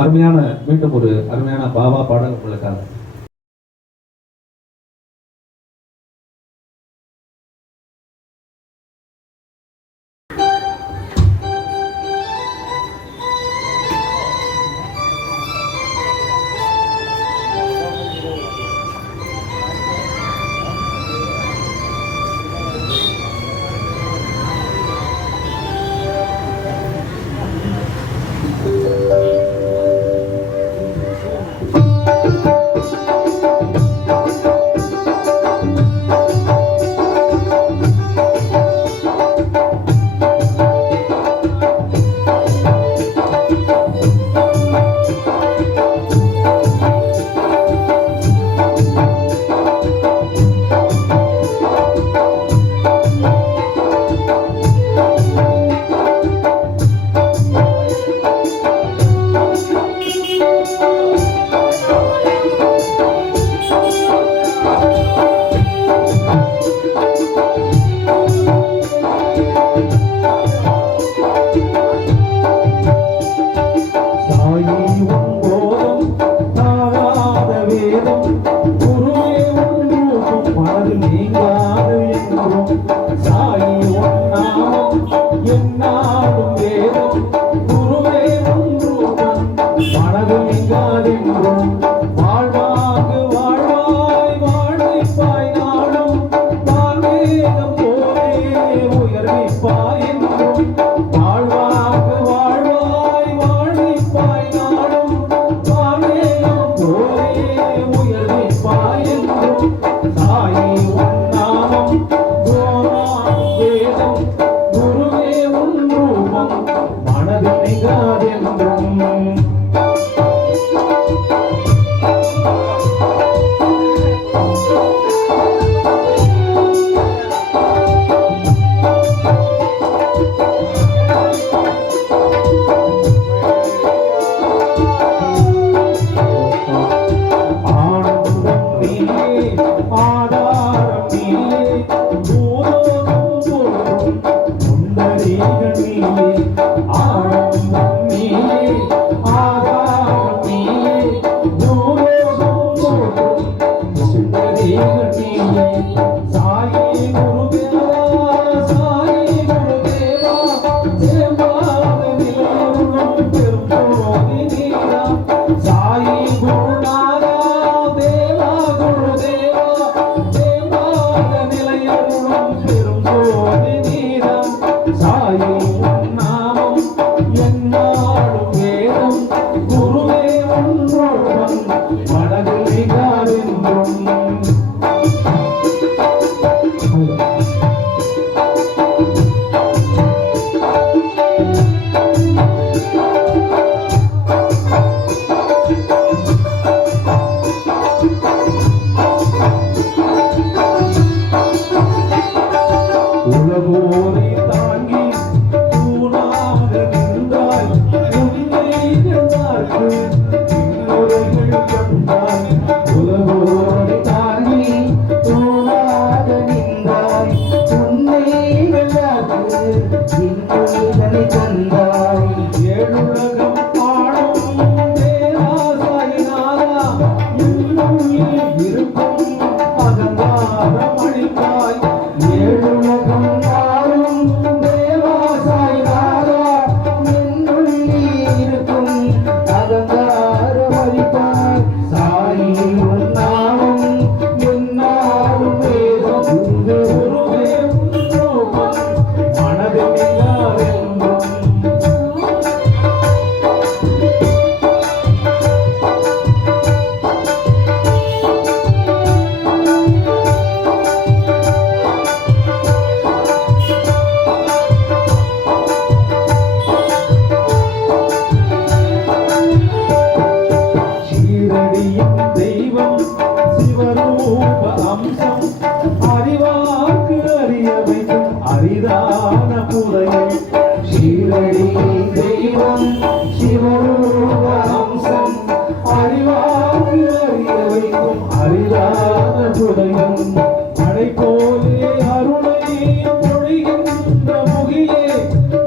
அருமையான மீண்டும் ஒரு அருமையான பாபா பாடல் உங்களுக்காக.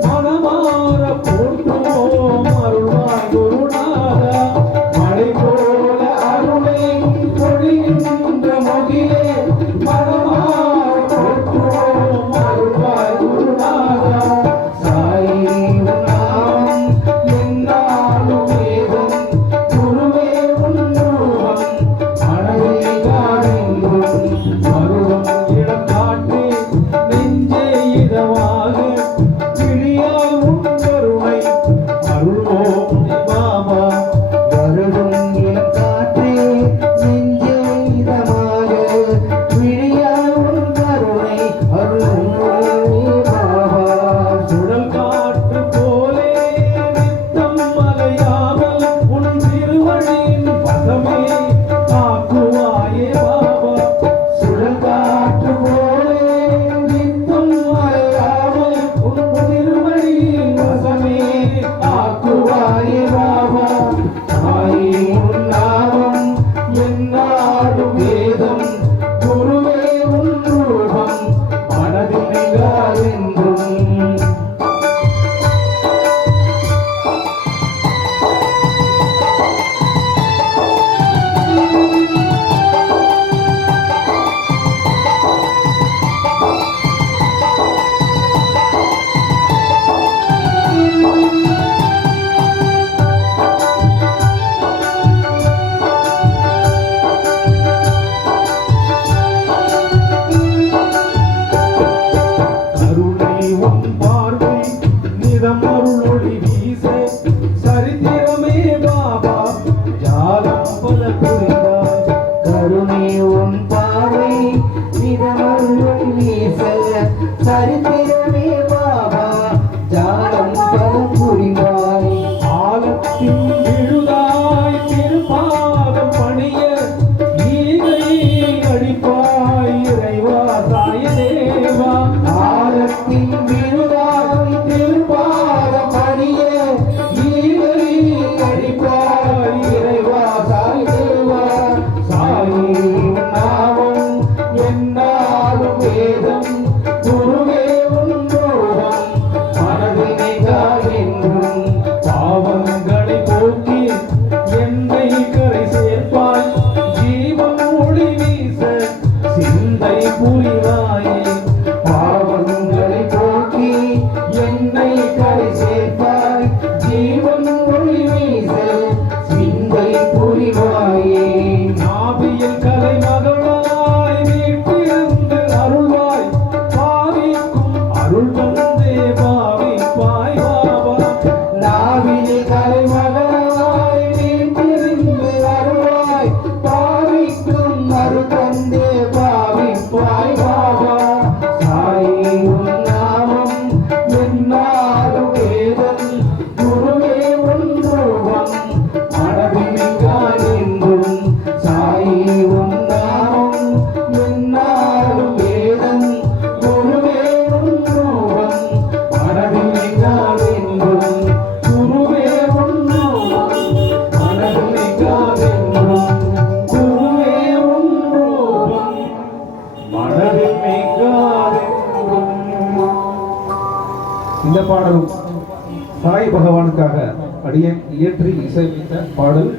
மனமாற போற்றுவோம் அருள்வாய் குருநாதா. விழுதாய் திருப்பாதம் பணிய ஈகை அடிப்பாய் இறைவா சாய தேவா. ஆரத்தின் விழுதாய் திருப்பாதம் பணிய ஈகை அடிப்பாய் இறைவா சாய் தேவா. சாயி நாமம் என்னாலும் வேதம் குருவே உன் ரூபம் மனதினைக்காய் என்றும் பாவங்களை போக்கி என்னை கரை சேர்ப்பாய் ஜீவன் ஒளி வீச சிந்தை புரிவாயே. பாவங்களை போக்கி என்னை கரை சேர்ப்பாய் ஜீவன் ஒளி வீச சிந்தை புரிவாயே. நாவியல் கலை மகளாய் வீட்டிருந்து அருள்வாய் பாவிக்கும் அருள் தந்தே பாவிப்பாய் பாபா. நாவிலே கலைமகனாய் வீட்டிருந்து அருள்வாய் பாவிக்கும் அருள் தந்தே பாவிப்பாய் பாபா. சாயி உன் நாமம் என்னாலும் வேதம் குருவே உன் ரூபம் மனதினைக்காய் என்றும். சாயி உன் நாமம் என்னாலும் வேதம் குருவே உன் ரூபம் மனதினைக்காய் என்றும். குருவே உன் ரூபம் மனதினைக்காய் என்றும். குருவே உன் ரூபம் மனதினைக்காய் என்றும். இந்த பாடலும் சாய் பகவானுக்காக அடியேன் இயற்றி இசையமைத்த பாடல்.